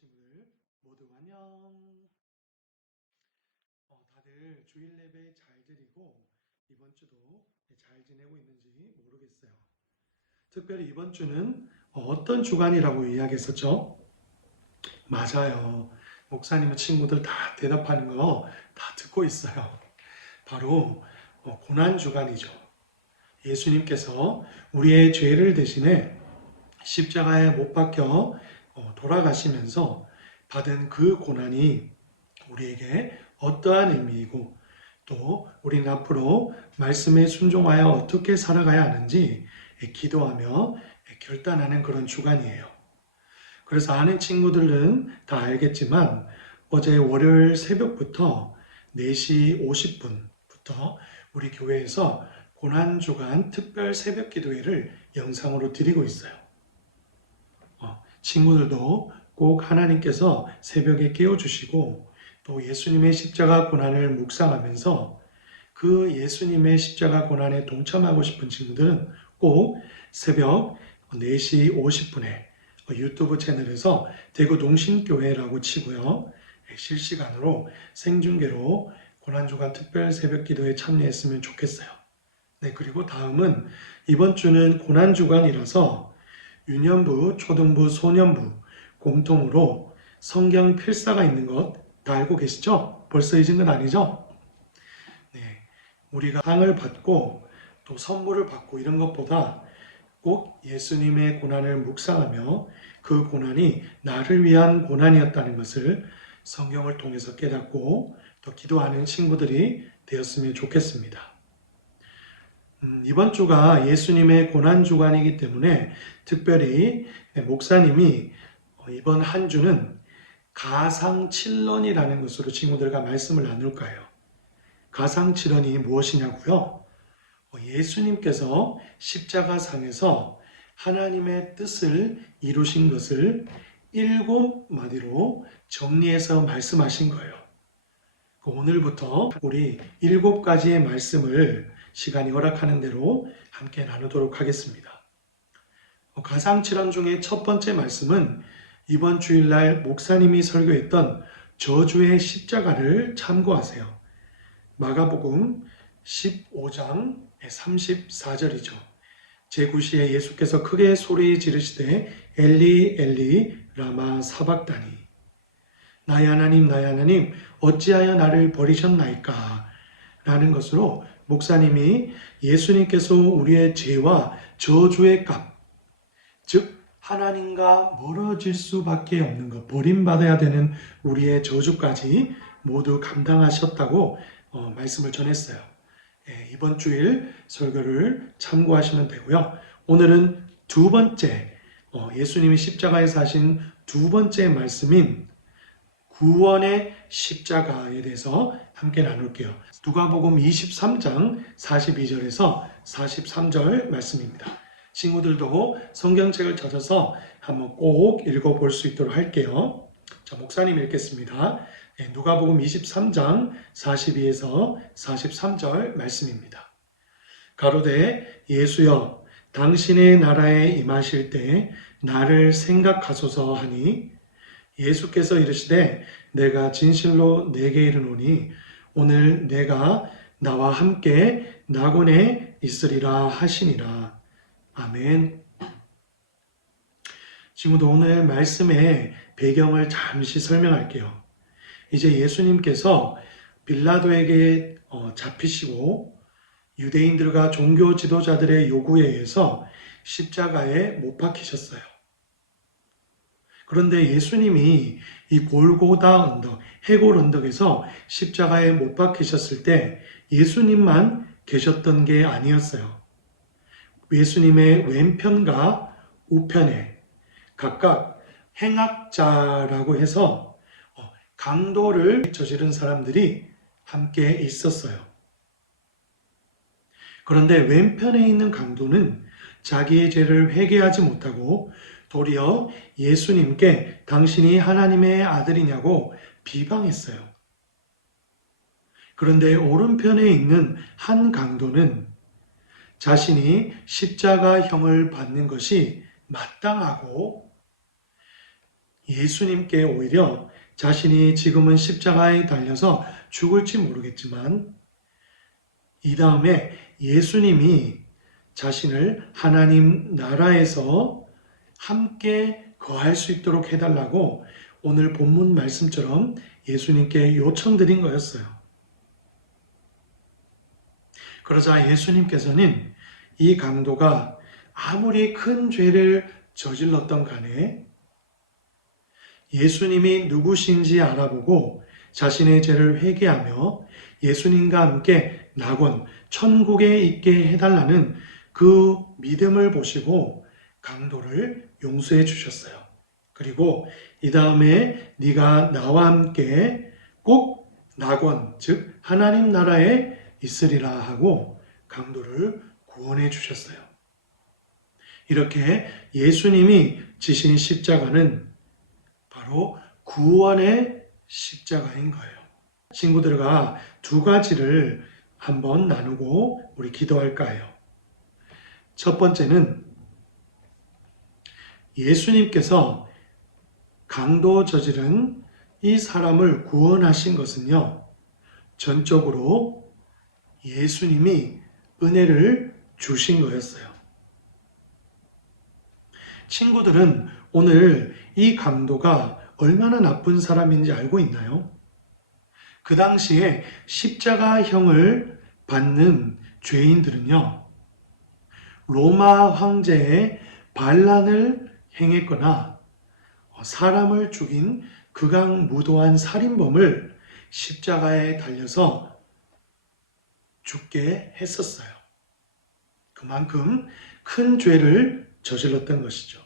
친구들 모두 안녕. 다들 주일 예배 잘 드리고 이번 주도 잘 지내고 있는지 모르겠어요. 특별히 이번 주는 어떤 주간이라고 이야기했었죠? 맞아요. 목사님의 친구들 다 대답하는 거 다 듣고 있어요. 바로 고난 주간이죠. 예수님께서 우리의 죄를 대신해 십자가에 못 박혀 돌아가시면서 받은 그 고난이 우리에게 어떠한 의미이고 또 우리는 앞으로 말씀에 순종하여 어떻게 살아가야 하는지 기도하며 결단하는 그런 주간이에요. 그래서 아는 친구들은 다 알겠지만 어제 월요일 새벽부터 4시 50분부터 우리 교회에서 고난주간 특별 새벽 기도회를 영상으로 드리고 있어요. 친구들도 꼭 하나님께서 새벽에 깨워주시고 또 예수님의 십자가 고난을 묵상하면서 그 예수님의 십자가 고난에 동참하고 싶은 친구들은 꼭 새벽 4시 50분에 유튜브 채널에서 대구 동신교회라고 치고요. 실시간으로 생중계로 고난주간 특별 새벽 기도에 참여했으면 좋겠어요. 네, 그리고 다음은 이번 주는 고난주간이라서 유년부, 초등부, 소년부 공통으로 성경 필사가 있는 것 다 알고 계시죠? 벌써 잊은 건 아니죠? 네, 우리가 상을 받고 또 선물을 받고 이런 것보다 꼭 예수님의 고난을 묵상하며 그 고난이 나를 위한 고난이었다는 것을 성경을 통해서 깨닫고 또 기도하는 친구들이 되었으면 좋겠습니다. 이번 주가 예수님의 고난주간이기 때문에 특별히 목사님이 이번 한 주는 가상칠언이라는 것으로 친구들과 말씀을 나눌 거예요. 가상칠언이 무엇이냐고요? 예수님께서 십자가상에서 하나님의 뜻을 이루신 것을 7마디로 정리해서 말씀하신 거예요. 오늘부터 우리 7가지의 말씀을 시간이 허락하는 대로 함께 나누도록 하겠습니다. 가상칠언 중에 첫 번째 말씀은 이번 주일날 목사님이 설교했던 저주의 십자가를 참고하세요. 마가복음 15장 34절이죠. 제9시에 예수께서 크게 소리 지르시되 엘리 엘리 라마 사박다니 나의 하나님 어찌하여 나를 버리셨나이까 라는 것으로 목사님이 예수님께서 우리의 죄와 저주의 값, 즉 하나님과 멀어질 수밖에 없는 것, 버림받아야 되는 우리의 저주까지 모두 감당하셨다고 말씀을 전했어요. 이번 주일 설교를 참고하시면 되고요. 오늘은 두 번째, 예수님이 십자가에서 하신 두 번째 말씀인 구원의 십자가에 대해서 함께 나눌게요. 누가복음 23장 42절에서 43절 말씀입니다. 친구들도 성경책을 찾아서 한번 꼭 읽어볼 수 있도록 할게요. 자, 목사님 읽겠습니다. 누가복음 23장 42에서 43절 말씀입니다. 가로되 예수여 당신의 나라에 임하실 때 나를 생각하소서 하니 예수께서 이르시되 내가 진실로 내게 이르노니 오늘 내가 나와 함께 낙원에 있으리라 하시니라. 아멘. 지금도 오늘 말씀의 배경을 잠시 설명할게요. 이제 예수님께서 빌라도에게 잡히시고 유대인들과 종교 지도자들의 요구에 의해서 십자가에 못 박히셨어요. 그런데 예수님이 이 골고다 언덕, 해골 언덕에서 십자가에 못 박히셨을 때 예수님만 계셨던 게 아니었어요. 예수님의 왼편과 우편에 각각 행악자라고 해서 강도를 저지른 사람들이 함께 있었어요. 그런데 왼편에 있는 강도는 자기의 죄를 회개하지 못하고 도리어 예수님께 당신이 하나님의 아들이냐고 비방했어요. 그런데 오른편에 있는 한 강도는 자신이 십자가형을 받는 것이 마땅하고 예수님께 오히려 자신이 지금은 십자가에 달려서 죽을지 모르겠지만 이 다음에 예수님이 자신을 하나님 나라에서 함께 거할 수 있도록 해달라고 오늘 본문 말씀처럼 예수님께 요청드린 거였어요. 그러자 예수님께서는 이 강도가 아무리 큰 죄를 저질렀던 간에 예수님이 누구신지 알아보고 자신의 죄를 회개하며 예수님과 함께 낙원, 천국에 있게 해달라는 그 믿음을 보시고 강도를 용서해 주셨어요. 그리고 이 다음에 네가 나와 함께 꼭 낙원, 즉 하나님 나라에 있으리라 하고 강도를 구원해 주셨어요. 이렇게 예수님이 지신 십자가는 바로 구원의 십자가인 거예요. 친구들과 두 가지를 한번 나누고 우리 기도할까 해요. 첫 번째는 예수님께서 강도 저지른 이 사람을 구원하신 것은요, 전적으로 예수님이 은혜를 주신 거였어요. 친구들은 오늘 이 강도가 얼마나 나쁜 사람인지 알고 있나요? 그 당시에 십자가형을 받는 죄인들은요, 로마 황제의 반란을 행했거나 사람을 죽인 극악무도한 살인범을 십자가에 달려서 죽게 했었어요. 그만큼 큰 죄를 저질렀던 것이죠.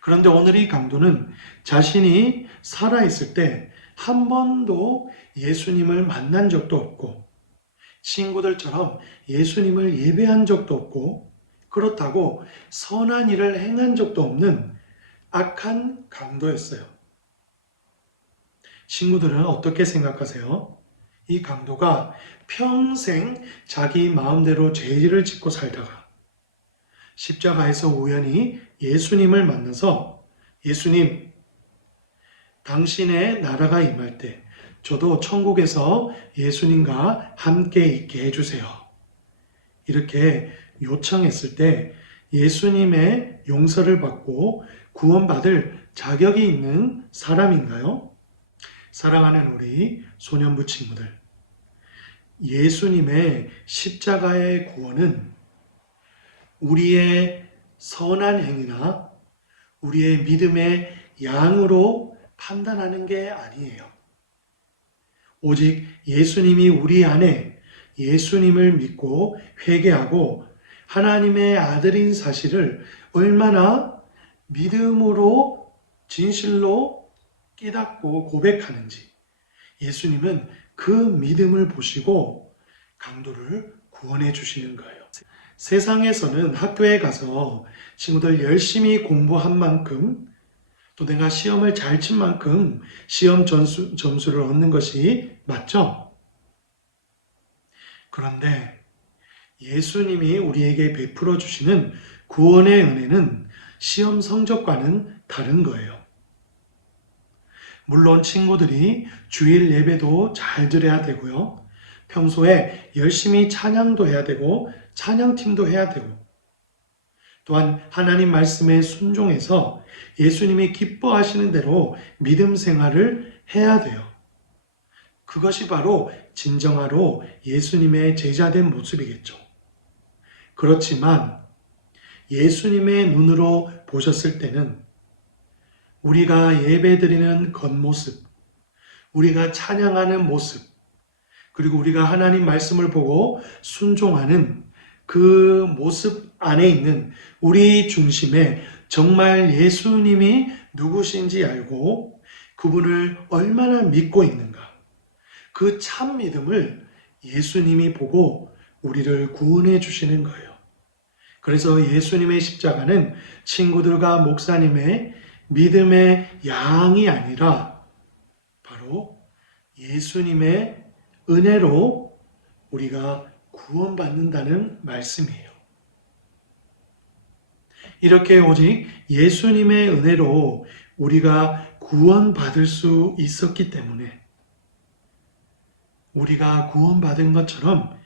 그런데 오늘 이 강도는 자신이 살아있을 때 한 번도 예수님을 만난 적도 없고 친구들처럼 예수님을 예배한 적도 없고 그렇다고 선한 일을 행한 적도 없는 악한 강도였어요. 친구들은 어떻게 생각하세요? 이 강도가 평생 자기 마음대로 죄를 짓고 살다가 십자가에서 우연히 예수님을 만나서 예수님, 당신의 나라가 임할 때 저도 천국에서 예수님과 함께 있게 해주세요. 이렇게 요청했을 때 예수님의 용서를 받고 구원받을 자격이 있는 사람인가요? 사랑하는 우리 소년부 친구들, 예수님의 십자가의 구원은 우리의 선한 행위나 우리의 믿음의 양으로 판단하는 게 아니에요. 오직 예수님이 우리 안에 예수님을 믿고 회개하고 하나님의 아들인 사실을 얼마나 믿음으로 진실로 깨닫고 고백하는지 예수님은 그 믿음을 보시고 강도를 구원해 주시는 거예요. 세상에서는 학교에 가서 친구들 열심히 공부한 만큼 또 내가 시험을 잘 친 만큼 시험 점수를 얻는 것이 맞죠? 그런데 예수님이 우리에게 베풀어 주시는 구원의 은혜는 시험 성적과는 다른 거예요. 물론 친구들이 주일 예배도 잘 드려야 되고요. 평소에 열심히 찬양도 해야 되고 찬양팀도 해야 되고 또한 하나님 말씀에 순종해서 예수님이 기뻐하시는 대로 믿음 생활을 해야 돼요. 그것이 바로 진정으로 예수님의 제자된 모습이겠죠. 그렇지만 예수님의 눈으로 보셨을 때는 우리가 예배드리는 겉모습, 우리가 찬양하는 모습, 그리고 우리가 하나님 말씀을 보고 순종하는 그 모습 안에 있는 우리 중심에 정말 예수님이 누구신지 알고 그분을 얼마나 믿고 있는가. 그 참 믿음을 예수님이 보고 우리를 구원해 주시는 거예요. 그래서 예수님의 십자가는 친구들과 목사님의 믿음의 양이 아니라 바로 예수님의 은혜로 우리가 구원받는다는 말씀이에요. 이렇게 오직 예수님의 은혜로 우리가 구원받을 수 있었기 때문에 우리가 구원받은 것처럼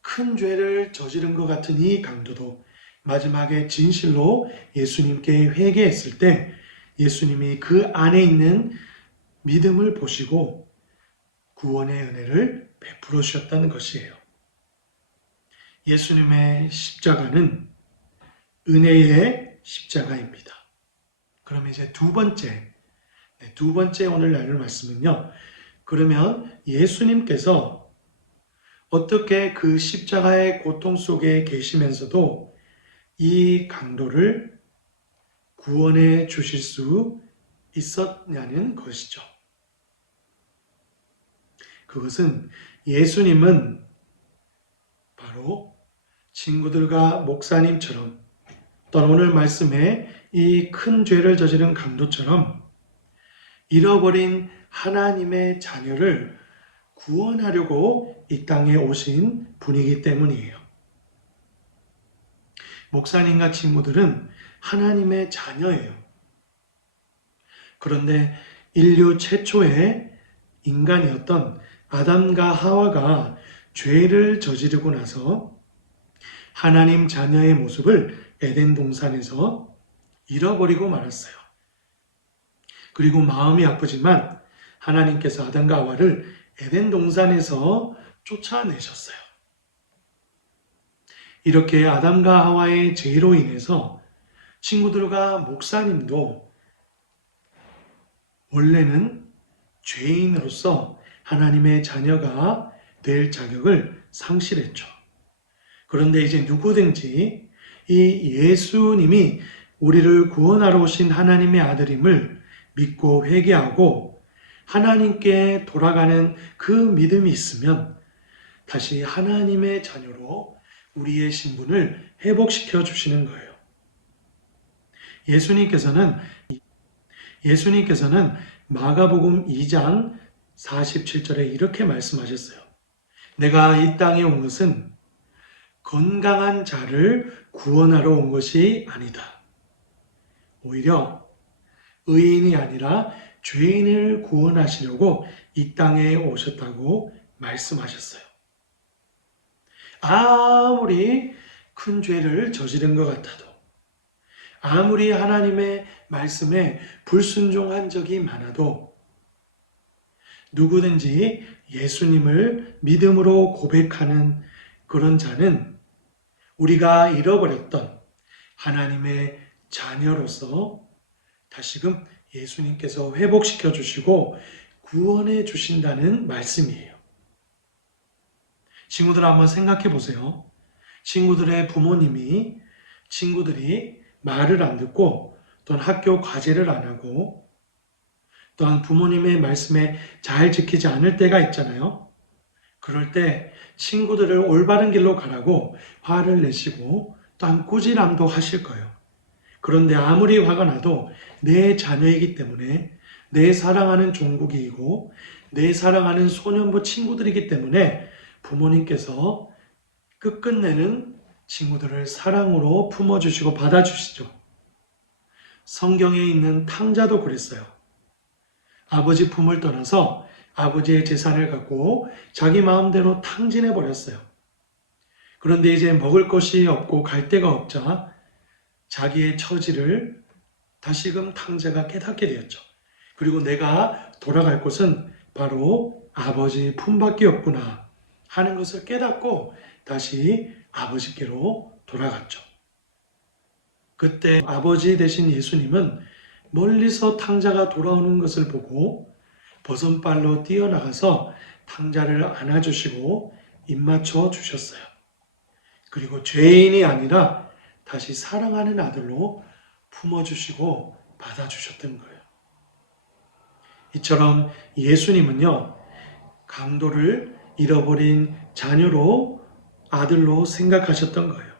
큰 죄를 저지른 것 같은 이 강도도 마지막에 진실로 예수님께 회개했을 때 예수님이 그 안에 있는 믿음을 보시고 구원의 은혜를 베풀어 주셨다는 것이에요. 예수님의 십자가는 은혜의 십자가입니다. 그럼 이제 두 번째 오늘 나눌 말씀은요. 그러면 예수님께서 어떻게 그 십자가의 고통 속에 계시면서도 이 강도를 구원해 주실 수 있었냐는 것이죠. 그것은 예수님은 바로 친구들과 목사님처럼 또는 오늘 말씀에 이 큰 죄를 저지른 강도처럼 잃어버린 하나님의 자녀를 구원하려고 이 땅에 오신 분이기 때문이에요. 목사님과 친구들은 하나님의 자녀예요. 그런데 인류 최초의 인간이었던 아담과 하와가 죄를 저지르고 나서 하나님 자녀의 모습을 에덴 동산에서 잃어버리고 말았어요. 그리고 마음이 아프지만 하나님께서 아담과 하와를 에덴 동산에서 쫓아내셨어요. 이렇게 아담과 하와의 죄로 인해서 친구들과 목사님도 원래는 죄인으로서 하나님의 자녀가 될 자격을 상실했죠. 그런데 이제 누구든지 이 예수님이 우리를 구원하러 오신 하나님의 아들임을 믿고 회개하고 하나님께 돌아가는 그 믿음이 있으면 다시 하나님의 자녀로 우리의 신분을 회복시켜 주시는 거예요. 예수님께서는 마가복음 2장 47절에 이렇게 말씀하셨어요. 내가 이 땅에 온 것은 건강한 자를 구원하러 온 것이 아니다. 오히려 의인이 아니라 죄인을 구원하시려고 이 땅에 오셨다고 말씀하셨어요. 아무리 큰 죄를 저지른 것 같아도 아무리 하나님의 말씀에 불순종한 적이 많아도 누구든지 예수님을 믿음으로 고백하는 그런 자는 우리가 잃어버렸던 하나님의 자녀로서 다시금 예수님께서 회복시켜 주시고 구원해 주신다는 말씀이에요. 친구들 한번 생각해 보세요. 친구들의 부모님이 친구들이 말을 안 듣고 또는 학교 과제를 안 하고 또한 부모님의 말씀에 잘 지키지 않을 때가 있잖아요. 그럴 때 친구들을 올바른 길로 가라고 화를 내시고 또한 꾸지람도 하실 거예요. 그런데 아무리 화가 나도 내 자녀이기 때문에 내 사랑하는 종국이고 내 사랑하는 소년부 친구들이기 때문에 부모님께서 끝끝내는 친구들을 사랑으로 품어주시고 받아주시죠. 성경에 있는 탕자도 그랬어요. 아버지 품을 떠나서 아버지의 재산을 갖고 자기 마음대로 탕진해 버렸어요. 그런데 이제 먹을 것이 없고 갈 데가 없자 자기의 처지를 다시금 탕자가 깨닫게 되었죠. 그리고 내가 돌아갈 곳은 바로 아버지 품밖에 없구나 하는 것을 깨닫고 다시 아버지께로 돌아갔죠. 그때 아버지 되신 예수님은 멀리서 탕자가 돌아오는 것을 보고 버선발로 뛰어나가서 탕자를 안아주시고 입맞춰 주셨어요. 그리고 죄인이 아니라 다시 사랑하는 아들로 품어주시고 받아주셨던 거예요. 이처럼 예수님은요, 강도를 잃어버린 자녀로 아들로 생각하셨던 거예요.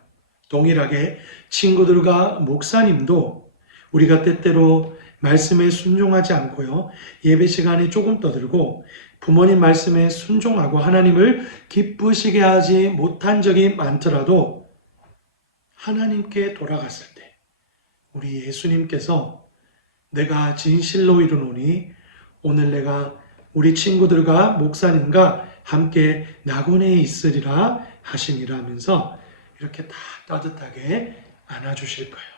동일하게 친구들과 목사님도 우리가 때때로 말씀에 순종하지 않고요, 예배 시간에 조금 떠들고 부모님 말씀에 순종하고 하나님을 기쁘시게 하지 못한 적이 많더라도 하나님께 돌아갔을 때 우리 예수님께서 내가 진실로 이르노니 오늘 내가 우리 친구들과 목사님과 함께 낙원에 있으리라 하시니라 하면서 이렇게 다 따뜻하게 안아주실 거예요.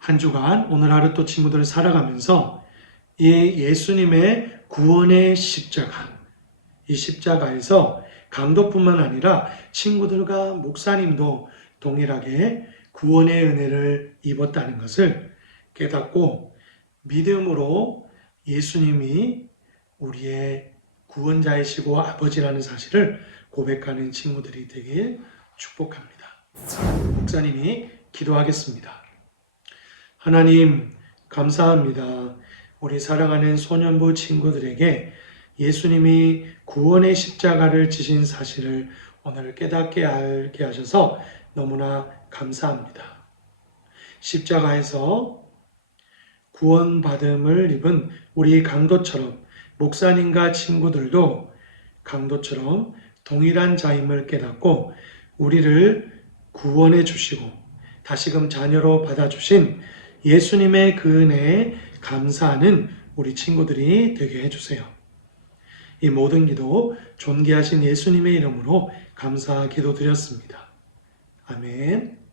한 주간 오늘 하루 또 친구들을 살아가면서 이 예수님의 구원의 십자가, 이 십자가에서 강도뿐만 아니라 친구들과 목사님도 동일하게 구원의 은혜를 입었다는 것을 깨닫고 믿음으로 예수님이 우리의 구원자이시고 아버지라는 사실을 고백하는 친구들이 되길 축복합니다. 목사님이 기도하겠습니다. 하나님, 감사합니다. 우리 사랑하는 소년부 친구들에게 예수님이 구원의 십자가를 지신 사실을 오늘 깨닫게 알게 하셔서 너무나 감사합니다. 십자가에서 구원받음을 입은 우리 강도처럼 목사님과 친구들도 강도처럼 동일한 자임을 깨닫고 우리를 구원해 주시고 다시금 자녀로 받아주신 예수님의 그 은혜에 감사하는 우리 친구들이 되게 해주세요. 이 모든 기도 존귀하신 예수님의 이름으로 감사 기도드렸습니다. 아멘.